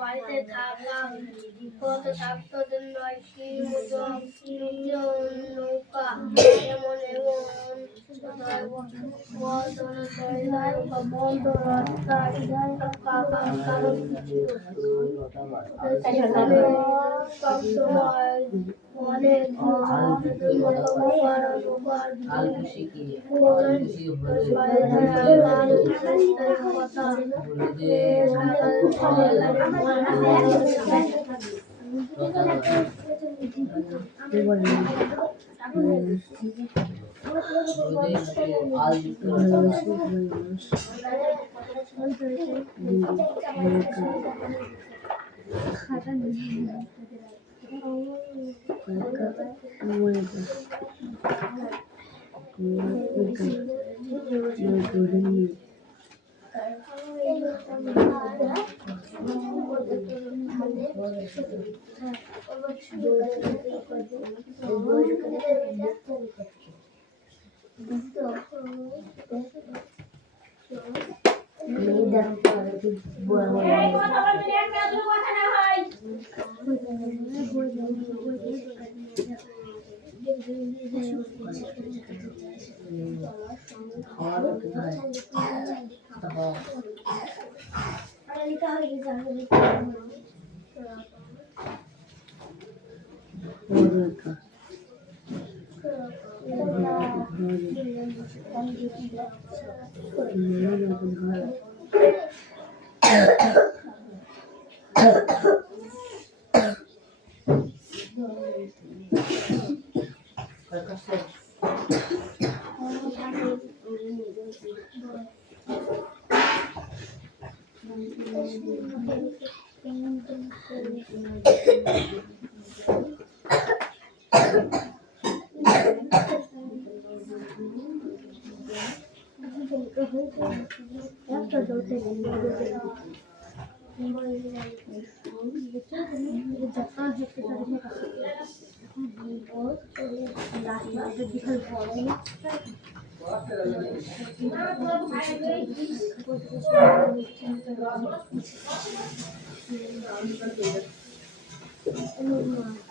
বাড়িতে থাকা কত ছাত্রদের নয় নৌকা এমন এমন বন্ধ রাস্তায় কারণ সবসময় অনেক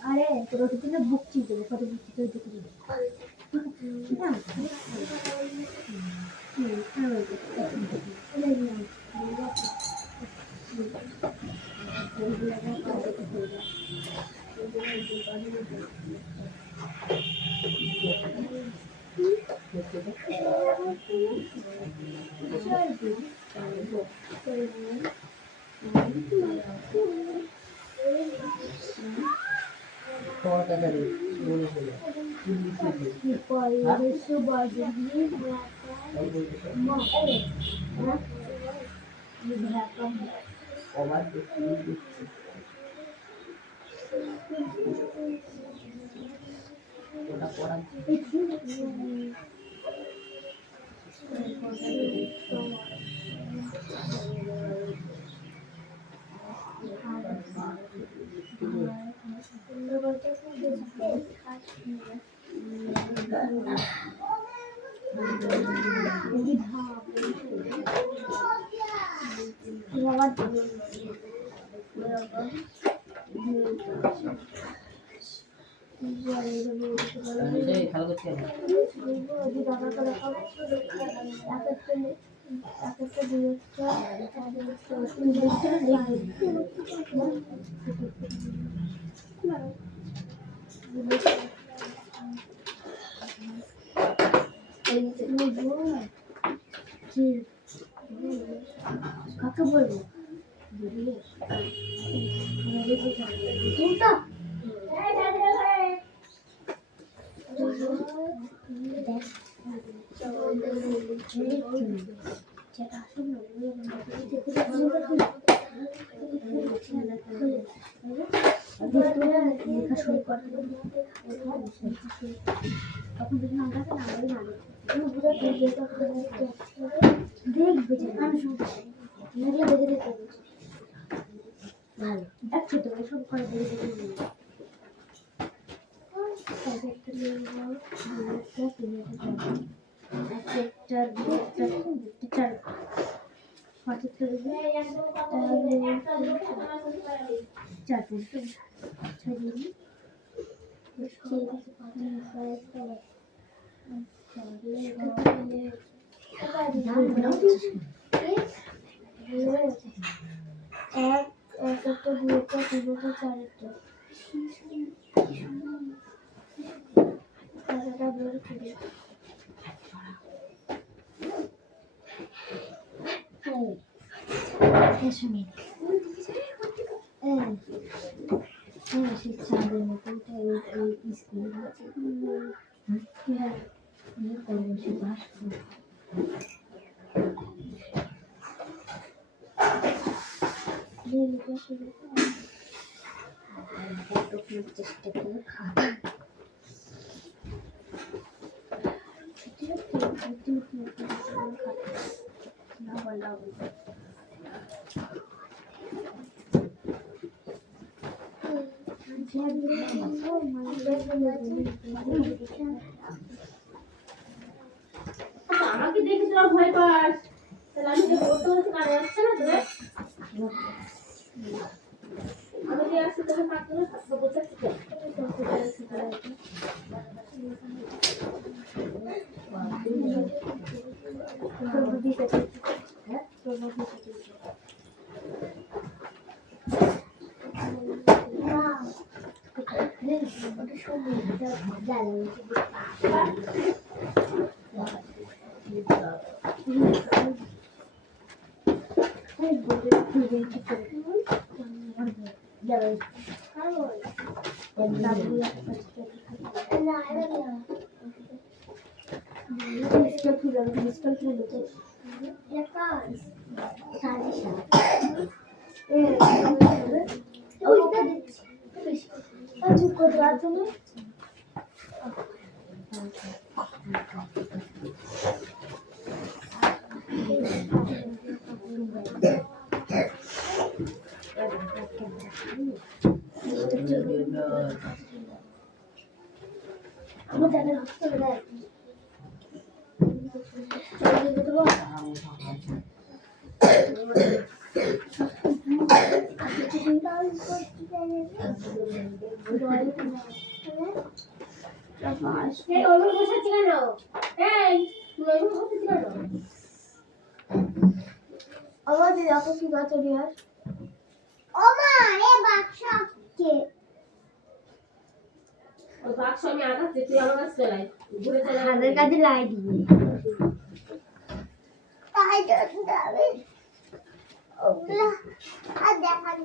আরে তোর ওটা বুক চিনতে কত বুক চিনতে কাকে বলবো একটা দুটো চার পাঁচটা চার এক একটা দুটো তিনটা চারটা চাঁদের মতো স্কুল আছে চেষ্টা করে খাওয়া আমাকে দেখে তোরা ভয় পাস তাহলে আমি যে বলতে বলছি কানে যাচ্ছে না তোদের আমি যে আসছি তোকে মাত্র হাত বোঝাচ্ছি আমাদের দেখো কি গাছ আর ও মা এ বাক্স কে ওই বাক্স আমি আগাচ্ছি তুই আমার কাছে চলাই ঘুরে চলে হাতের কাছে লাই দিবি তাই যাবে ওগুলা আর দেখান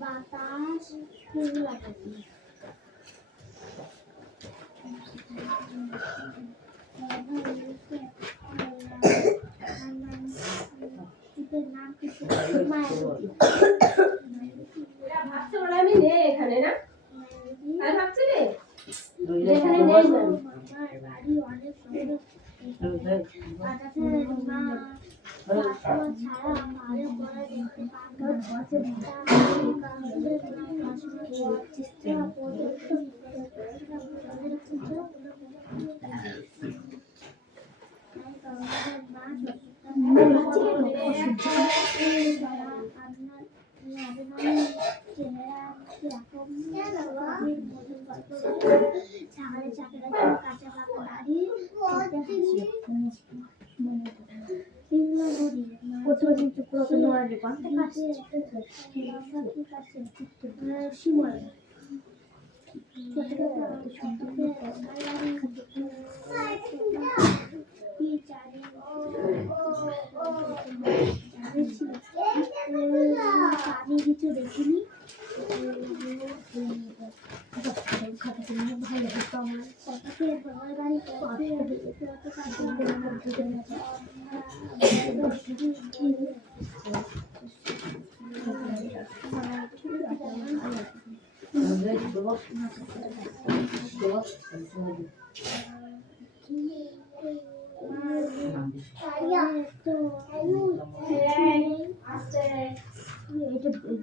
বাতাস ফুল আটাকি নাম কিছু এরা ভাবছে ওরা আমি নেই এখানে না আর ভাবছে রে এখানে নেই না মামার বাড়ি অনেক সুন্দর বাতাসের মা ছাড়া ভালো করে দেখতে ছাগলের চাকরা কাঁচা পাকা বাড়ি আমি কিছু দেখিনি ভালো হতো আমার কতকে বাবার বাড়ি এটা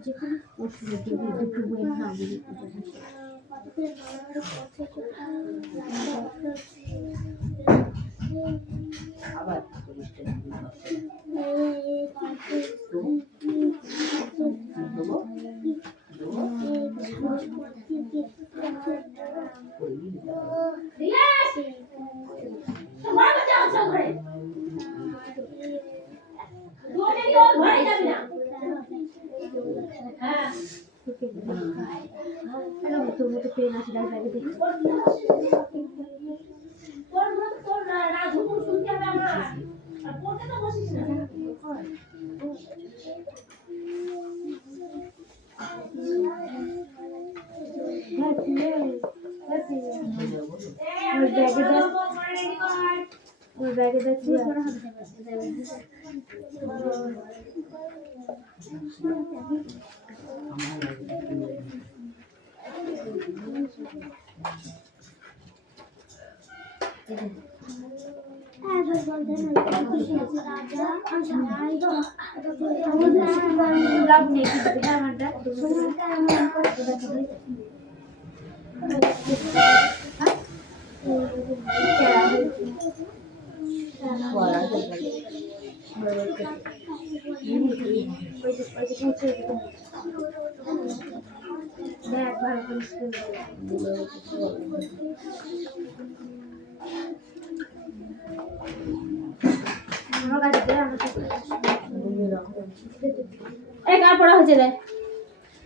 যেখানে আবার তোমার যাও সব ঘরে দুটো কি ওর ঘরে যাবি না হ্যাঁ তোর রাজু শুনতে হবে আমার আর পড়তে তো বসিস না এই কার পড়া হচ্ছে রে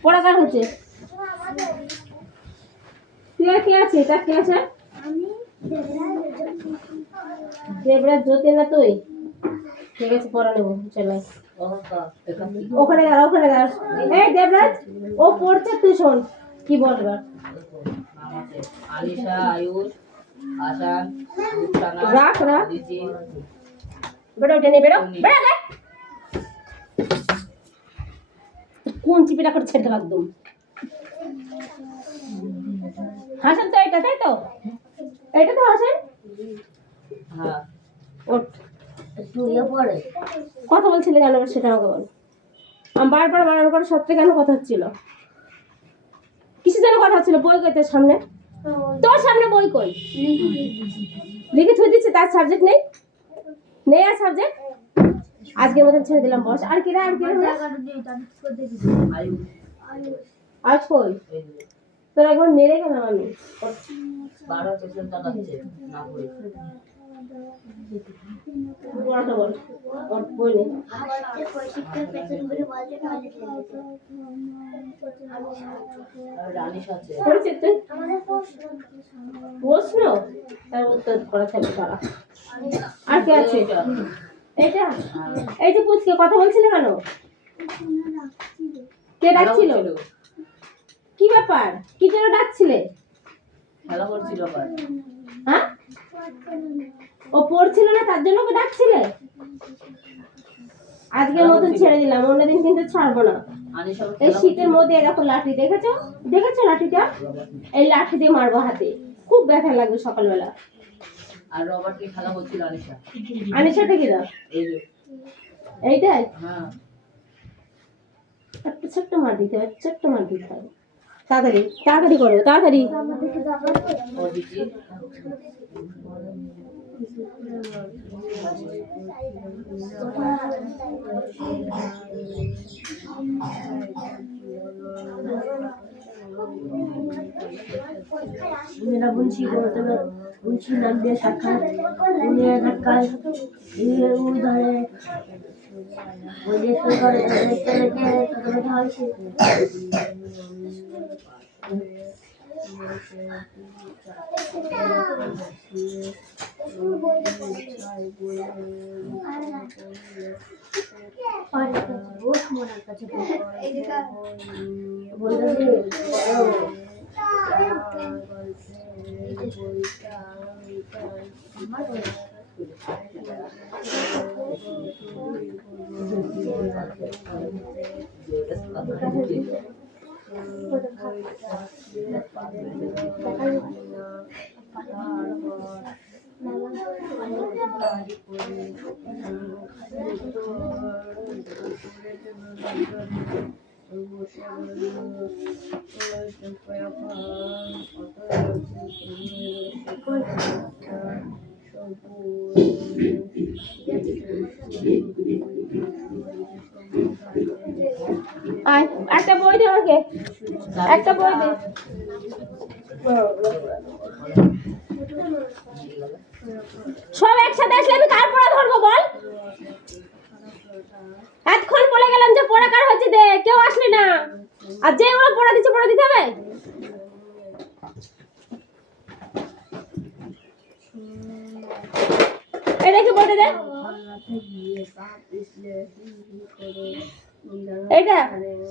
পড়া কার হচ্ছে কে আছে এটা কে আছে দেবরাজ জ্যোতি না তুই ঠিক আছে পড়া নেবো চলে ওখানে দাঁড়া এই দেবরাজ ও পড়ছে তুই শোন কি বলবার আলিশা আয়ুষ আশান রাখ রাখ দিদি বেরো টেনে বেরো বেরো গে কোন চিপিটা করে ছেড়ে দেবো একদম হাসান তো এটা তাই তো এটা তো হাসান হ্যাঁ ওঠ তুইও পড়ে কথা বলছিলে কেন এবার সেটা আমাকে বল আমি বারবার বারণ করে সত্যি কেন কথা হচ্ছিল কিসের জন্য কথা হচ্ছিল বই কই তোর সামনে তোর সামনে বই কই লিখে থুই দিচ্ছে তার সাবজেক্ট নেই নেই আর সাবজেক্ট আজকের মতন ছেড়ে দিলাম বস। আর কি রে আর কি রে আয়ু আজ কই এই যে, তোর একবার মেরে গেলাম আমি। 12 পেছন তাকাচ্ছে না করে। পড়াটা বল ওর বই নেই। আর রানিশ আছে। পড়েছিস তুই প্রশ্ন তার উত্তর করা থাকবে তারা। আর কি আছে এইটা এই যে পুচকে কথা বলছিলে কেন? কে ডাকছিল? কি ব্যাপার কি জন্য ডাকছিলে? খেলা করছিল আবার। হ্যাঁ ও পড়ছিল না তার জন্য ওকে ডাকছিলে? আজকের মতন ছেড়ে দিলাম অন্যদিন কিন্তু ছাড়বো না। আনিশ আবার এই খেলা শীতের মধ্যে দেখো লাঠি দেখেছো দেখেছো লাঠিটা? এই লাঠি দিয়ে মারবো হাতে খুব ব্যথা লাগবে সকালবেলা। আর রবার্টকে খেলা করছিল আনিশা। আনিশাটা কি দাও এই যে এইটাই হ্যাঁ একটা ছোট্ট মার দিতে হবে ছোট্ট মার দিতে হবে। তাড়াতাড়ি তাড়াতাড়ি করো তাড়াতাড়ি। ও দিচ্ছি। मेरा मुंशी बोलते हैं मुंशी नाम दे शाखा उन्हें धक्का ये उधर मुझे तो कर चले के तो बैठा है और बहुत मोना का बोलते हैं আয় একটা বই দে আমাকে একটা বই দে। সব একসাথে আসলে আমি কার পড়া ধরবো বল? এতক্ষণ বলে গেলাম যে পড়া কার হচ্ছে দে কেউ আসলি না আর যে ওরা পড়া দিচ্ছে পড়া দিতে হবে। এটা কি বলতে দে এটা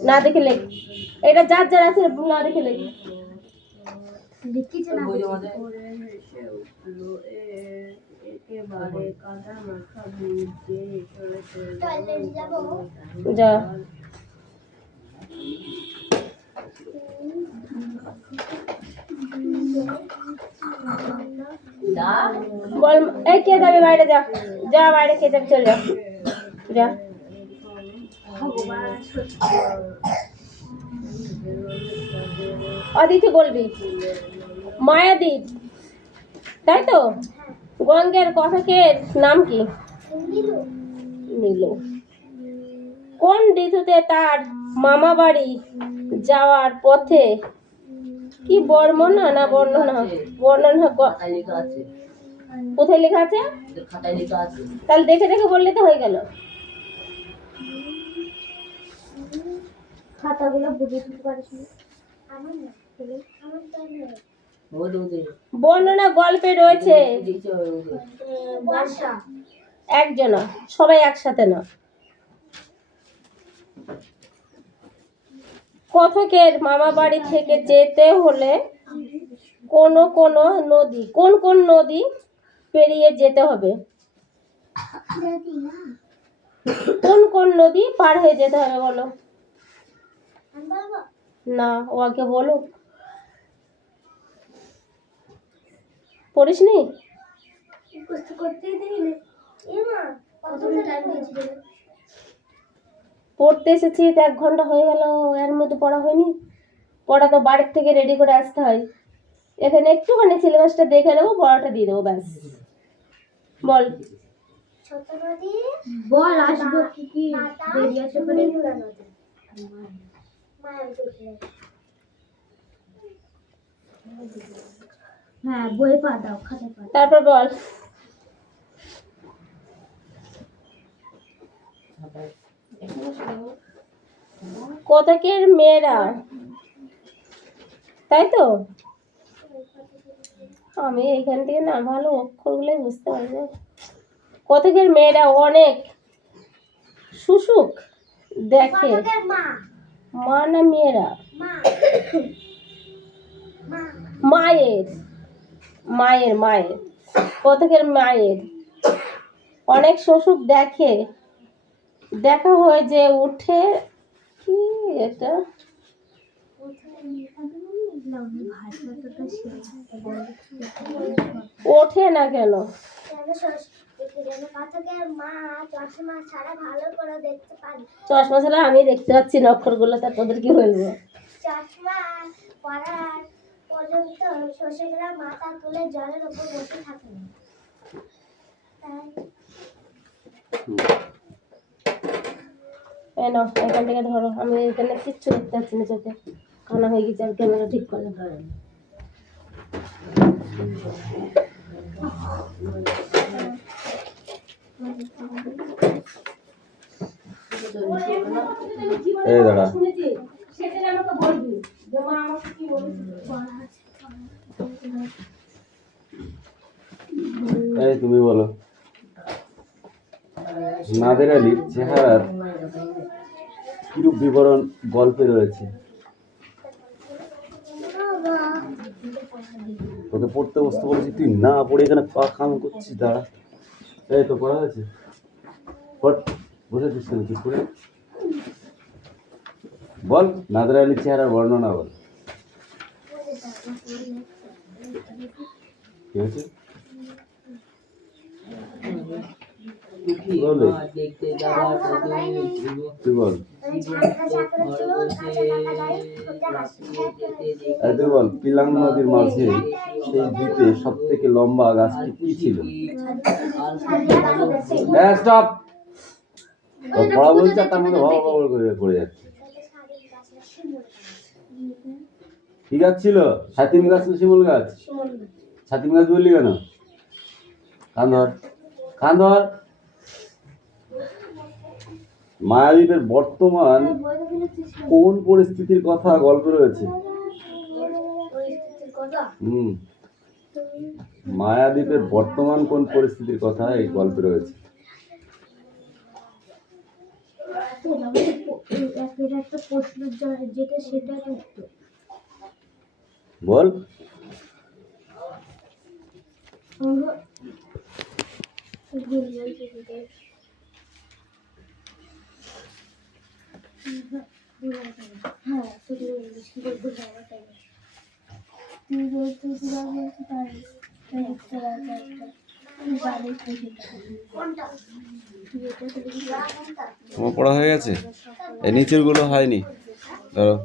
না দেখে লেখ এটা যার যার আছে না দেখে লেখ। লিখিছে না বই আমাদের যা যা বল এই কে যাবে বাইরে যা যা বাইরে কে যাবে চল যা যা। অদিতি বলবি মায়াদি তাই তো? গঙ্গের কথকের নাম কি? নীলু। কোন ঋতুতে তার মামা বাড়ি যাওয়ার পথে কি বর্ণনা না বর্ণনা বর্ণনা খাতায় লেখা আছে। কোথায় লেখা আছে? তোর খাতায় লেখা আছে। তাহলে দেখে দেখে বললে তো হয়ে গেল। খাতাগুলো বুঝে দিতে পারিস না ওদের বর্ণনা গল্পে রয়েছে দিয়েছে ওদের। বর্ষা একজনা সবাই একসাথে না। কথকের মামা বাড়ি থেকে যেতে হলে কোন কোন নদী পেরিয়ে যেতে হবে? কোন নদী পার হয়ে যেতে হবে বলো? না ও আগে বলুক। পড়িসনি? করতেই দিইনি এমা কতটা টাইম দিয়েছিল পড়তে এসেছি তো 1 ঘন্টা হয়ে গেল এর মধ্যে পড়া হয়নি। পড়া তো বাড়ির থেকে রেডি করে আসতে হয়। এখানে একটুখানি সিলেবাসটা দেখে নেবো পড়াটা দিয়ে দেবো ব্যাস। বল বল আসবো কি কি দেরি আছে করে হ্যাঁ বই পা দাও খাতে পা তারপর বল কোথাকের মেয়েরা, তাই তো? আমি এখান থেকে না ভালো অক্ষরগুলো বুঝতে পারি না। কোথাকের মেয়েরা অনেক সুসুখ দেখে, মা না মেয়েরা? মায়ের মায়ের মায়ের কোথাকের মায়ের অনেক সুসুখ দেখে, দেখা হয় যে উঠে কি এটা ওঠে না কেন? চশমা ছাড়া আমি দেখতে পাচ্ছি না অক্ষরগুলো, তা তোদের কি বলবো? চশমা পরার পর্যন্ত শস্যগুলা মাথা তুলে জলের উপর বসে থাকে। এনো এখান থেকে ধরো, আমি এখানে কিচ্ছু দেখতে পাচ্ছি না, চোখে কানা হয়ে গেছে। আর ক্যামেরা ঠিক করলে এই দাঁড়া, সেটা আমাকে বলবি যে মা আমাকে কি বলেছিল। এই তুমি বলো, নাদের আলীর চেহারার কিরূপ বিবরণ গল্পে রয়েছে? তোকে পড়তে বসতে বলেছি, তুই না পড়ে এখানে পা খাম করছিস। দাঁড়া, এই তো পড়া হয়েছে, পড়, বসেছিস কেন চুপ করে? বল, নাদের আলীর চেহারার বর্ণনা বল। কি হয়েছে? বল, তুই বল, তুই বল, পিলাং নদীর মাঝে সেই দ্বীপে সব থেকে লম্বা গাছটি কি ছিল? স্টপ, পড়া বলছে তার মধ্যে ভাবা ভাবা করে পড়ে যাচ্ছে। কি গাছ ছিল? ছাতিম গাছ না শিমুল গাছ? ছাতিম গাছ বললি কেন? কান ধর, কান ধর। মায়াদ্বীপের বর্তমান কোন পরিস্থিতির কথা গল্পে রয়েছে? মায়াদ্বীপের বর্তমান কোন পরিস্থিতির কথা এই গল্পে রয়েছে? একটা প্রশ্ন যেটা সেটা উত্তর বল। হ্যাঁ তুই তোমার পড়া হয়ে গেছে? এই নিচের গুলো হয়নি, ধরো।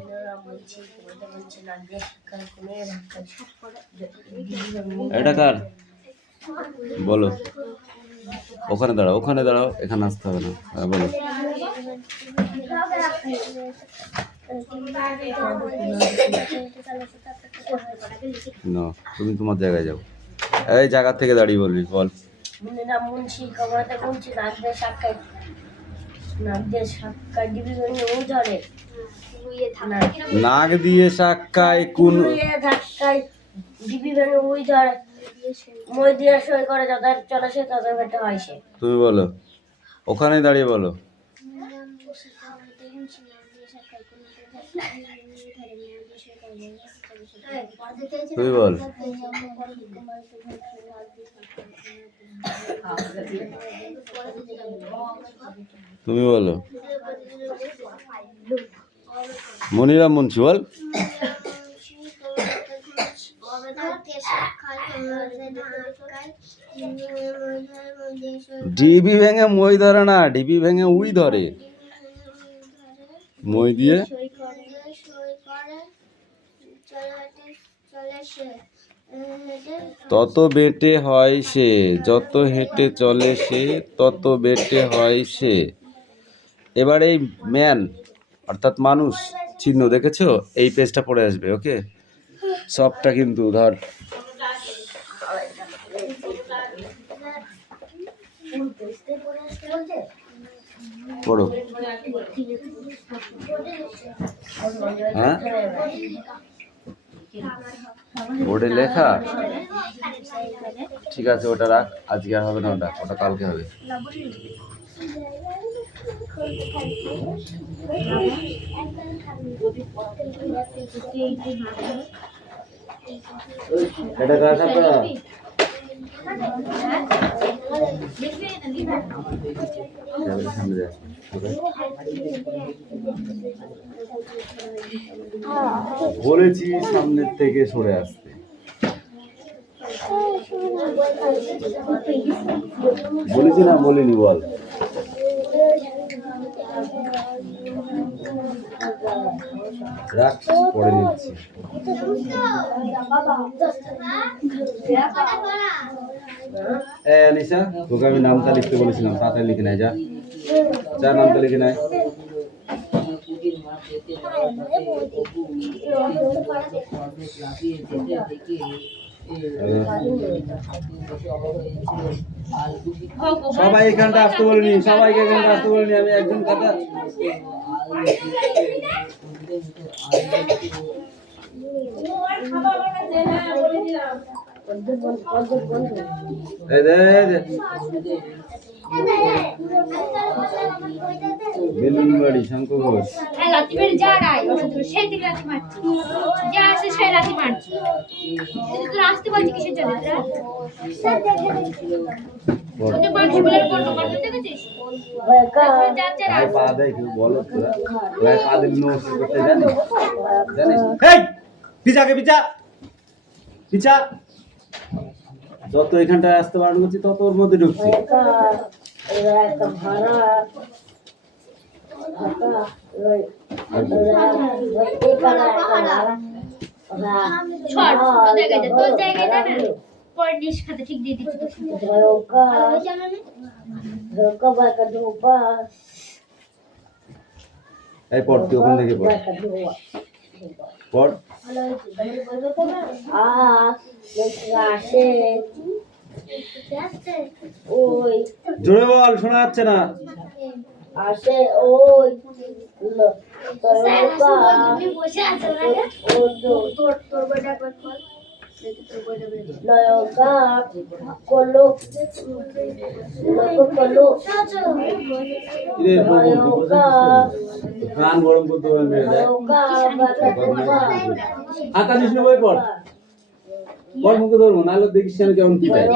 এটা কার? বলো। ওখানে দাঁড়াও, ওখানে দাঁড়াও, এখানে আসতে হবে না। হ্যাঁ বলো। না, তুমি তোমার জায়গায় যাও, এই জায়গা থেকে দাঁড়িয়ে বলবি। বল। মুন্সি কমলাতে মুন্সি নাক দিয়ে সাক্কায় কোন ধাক্কায় ডিবি ভেঙে উই ধরে মই দিয়ে সই করে যাদের চলে সে তাদের ভেটে হয় সে। তুমি বলো, ওখানে দাঁড়িয়ে বলো। তুমি বল। তুমি বলো। মনিরাম মুন্সি বল। ডিবি ভেঙে মই ধরে না, ডিবি ভেঙে উই ধরে। মই দিয়ে তত বেটে হয় সে, যত হেঁটে চলে সে, তত বেটে হয় সে। এবার এই ম্যান অর্থাৎ মানুষ চিহ্ন দেখেছো, এই পেজটা পড়ে আসবে। ওকে, সবটা কিন্তু ধর পড়ো। হ্যাঁ, বোর্ডে লেখা ঠিক আছে, ওটা রাখ, আজকে আর হবে না, ওটা ওটা কালকে হবে। এটা কার সাথে? বলেছি সামনের থেকে সরে আসতে। বলেছি না বলিনি বল? রাখ, পড়ে নিচ্ছি। নিশা, তোকে আমি নামটা লিখতে বলেছিলাম, তাড়াতাড়ি লিখে নেয়, যা যা, নামটা লিখে নেয়। সবাই এখানটা আসতে বলিনি, সবাইকে এখানটা আসতে বলিনি, আমি একজন কথা। বেলুনবাড়ি শঙ্খ ঘোষ। পা দেয় কেউ বলো তোরা, পা দিলে নমস্কার করতে জানিস? জানিস? পিছাকে পিছা পিছা, যত এখানটায় আসতে বারণ করছি তত ওর মধ্যে ঢুকছি। এই পড়, তুই ওখান থেকে পড়, পড়। জোরে বল, শোনা যাচ্ছে না। আসে ওই গান গরম করতে হবে, আঁকা দিস না, বই পড়, পড়, মুখে ধরবো, নাহলে দেখিস আমি কেমন কি চাই।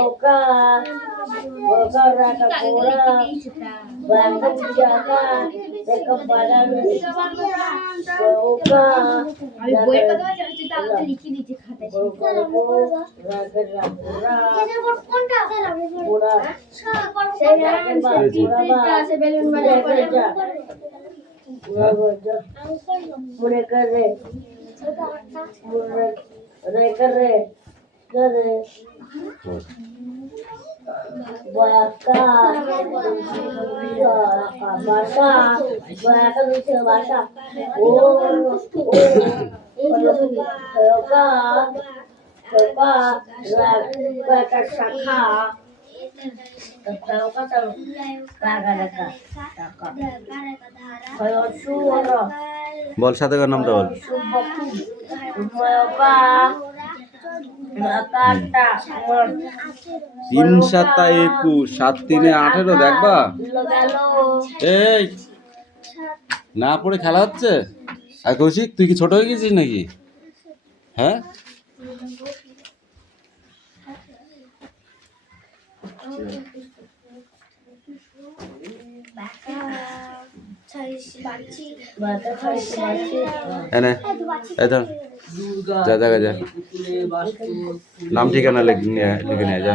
বল, সাথে কার নামটা বল। 3 7 21, 7 3 18, দেখবা? এই না পড়ে খেলা হচ্ছে। আর কৌশিক, তুই কি ছোট হয়ে গেছিস নাকি? হ্যাঁ, এনে এই ধর, যা জায়গা যা, নাম ঠিকানা লিখে নিয়ে যা।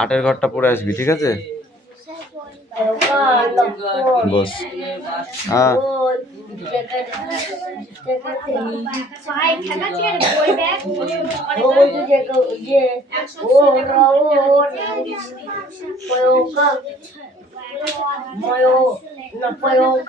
8-এর ঘরটা পড়ে আসবি, ঠিক আছে? বস হ্যাঁ Mayo,